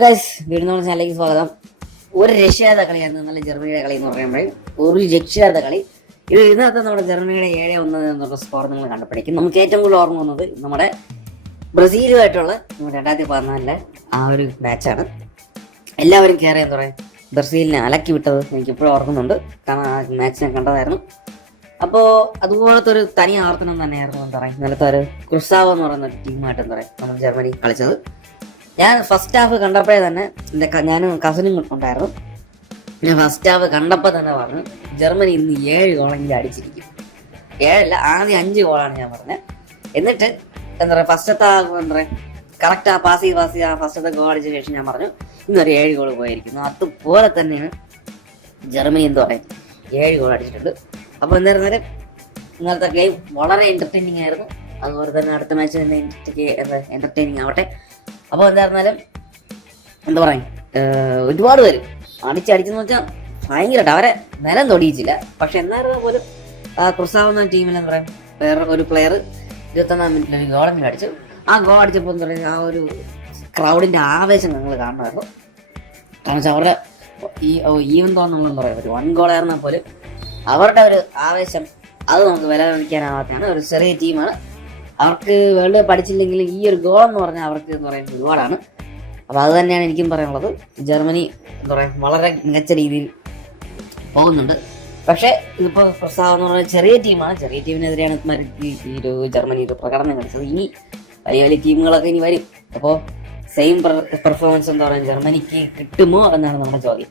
Guys വീണ്ടും നമ്മുടെ ചാനലിലേക്ക് സ്വാഗതം. ഒരു രക്ഷാത കളിയായിരുന്നു നല്ല ജർമ്മനിയുടെ കളി എന്ന് പറയുമ്പോൾ, ഒരു രക്ഷാത കളി. ഇതിനകത്ത് നമ്മുടെ ജർമ്മനിയുടെ 7-1 എന്നുള്ള സ്കോർ നിങ്ങൾ കണ്ടുപിടിക്കും. നമുക്ക് ഏറ്റവും കൂടുതൽ ഓർമ്മ വന്നത് നമ്മുടെ ബ്രസീലുമായിട്ടുള്ള 2014 ആ ഒരു മാച്ചാണ്. എല്ലാവരും കയറി എന്താ പറയുക, ബ്രസീലിനെ അലക്കി വിട്ടത് എനിക്കിപ്പോഴും ഓർക്കുന്നുണ്ട്. കാരണം ആ മാച്ച് ഞാൻ കണ്ടതായിരുന്നു. അപ്പോൾ അതുപോലത്തെ ഒരു തനി ആവർത്തനം തന്നെയായിരുന്നു എന്താ പറയുക, ഇന്നലത്തെ ഒരു ക്രുസാവോ എന്ന് പറയുന്ന ഒരു ടീമായിട്ട് എന്താ പറയുക നമ്മൾ ജർമ്മനി കളിച്ചത്. ഞാൻ ഫസ്റ്റ് ഹാഫ് കണ്ടപ്പോഴേ തന്നെ ഞാനും കസിനും ഉണ്ടായിരുന്നു. ഞാൻ ഫസ്റ്റ് ഹാഫ് കണ്ടപ്പോൾ തന്നെ പറഞ്ഞു ജർമ്മനി ഇന്ന് 7 ഗോളെങ്കിലും അടിച്ചിരിക്കും. 7 ആദ്യം 5 ഗോളാണ് ഞാൻ പറഞ്ഞത്. എന്നിട്ട് എന്താ പറയുക, ഫസ്റ്റത്തെ എന്താ പറയുക കറക്റ്റ് ആ പാസ് ചെയ്ത് ആ ഫസ്റ്റത്തെ ഗോൾ അടിച്ച ശേഷം ഞാൻ പറഞ്ഞു ഇന്നൊരു 7 ഗോൾ പോയിരിക്കുന്നു. അതുപോലെ തന്നെയാണ് ജർമ്മനി എന്താ പറയുക 7 ഗോൾ അടിച്ചിട്ടുണ്ട്. അപ്പോൾ എന്തായിരുന്നാലും ഇന്നലത്തെ ഗെയിം വളരെ എൻ്റർടൈനിങ് ആയിരുന്നു. അതുപോലെ തന്നെ അടുത്ത മാച്ച് തന്നെ എൻ്റർടൈനിങ് ആവട്ടെ. അപ്പോൾ എന്തായിരുന്നാലും എന്താ പറയുക, ഒരുപാട് പേര് അടിച്ചടിച്ചെന്ന് വെച്ചാൽ ഭയങ്കരമായിട്ട് അവരെ നിലം തൊടിയിച്ചില്ല. പക്ഷെ എന്നായിരുന്നു പോലും ആ ക്രുസാവുന്ന ടീമിൽ എന്താ പറയുക വേറെ ഒരു പ്ലെയർ 21-ാം മിനിറ്റിൽ ഒരു ഗോളെങ്കിലും അടിച്ചു. ആ ഗോൾ അടിച്ചപ്പോൾ എന്താ പറയുക ആ ഒരു ക്രൗഡിൻ്റെ ആവേശം ഞങ്ങൾ കാണുമായിരുന്നു. കാരണം വെച്ചാൽ അവരുടെ ഈവൻ തോന്നുന്നു എന്താ പറയുക ഒരു 1 ഗോളായിരുന്നാൽ പോലും അവരുടെ ഒരു ആവേശം അത് നമുക്ക് വില കളിക്കാനാവാത്തതാണ്. ഒരു ചെറിയ ടീമാണ്. അവർക്ക് വേൾഡ് കപ്പ് അടിച്ചില്ലെങ്കിലും ഈ ഒരു ഗോൾ എന്ന് പറഞ്ഞാൽ അവർക്ക് എന്താ പറയുക ഒരുപാടാണ്. അപ്പോൾ അത് തന്നെയാണ് എനിക്കും പറയാനുള്ളത്. ജർമ്മനി എന്താ പറയുക വളരെ മികച്ച രീതിയിൽ പോകുന്നുണ്ട്. പക്ഷേ ഇതിപ്പോൾ പ്രസ്താവെന്ന് പറഞ്ഞാൽ ചെറിയ ടീമാണ്. ചെറിയ ടീമിനെതിരെയാണ് ഈ ഒരു ജർമ്മനി ഒരു പ്രകടനം കളിച്ചത്. ഇനി വലിയ വലിയ ടീമുകളൊക്കെ ഇനി വരും. അപ്പോൾ സെയിം പെർഫോമൻസ് എന്താ പറയുക ജർമ്മനിക്ക് കിട്ടുമോ എന്നാണ് നമ്മുടെ ചോദ്യം.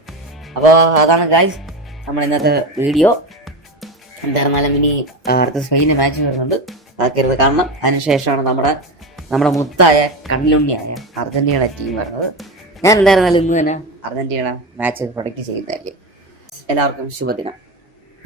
അപ്പോൾ അതാണ് ഗൈസ് നമ്മൾ ഇന്നത്തെ വീഡിയോ. എന്തായിരുന്നാലും ഇനി അടുത്ത സ്പെയിനിൻ്റെ മാച്ച് വരുന്നുണ്ട്, അതൊക്കെ കാണണം. അതിനുശേഷമാണ് നമ്മുടെ മുത്തായ കണ്ണിലുണ്ണിയായ അർജന്റീനയുടെ ടീം വരുന്നത്. ഞാൻ എന്തായിരുന്നാലും ഇന്ന് തന്നെ അർജന്റീന മാച്ച് പ്രൊഡിക്റ്റ് ചെയ്യുന്നതല്ലേ. എല്ലാവർക്കും ശുഭദിനം.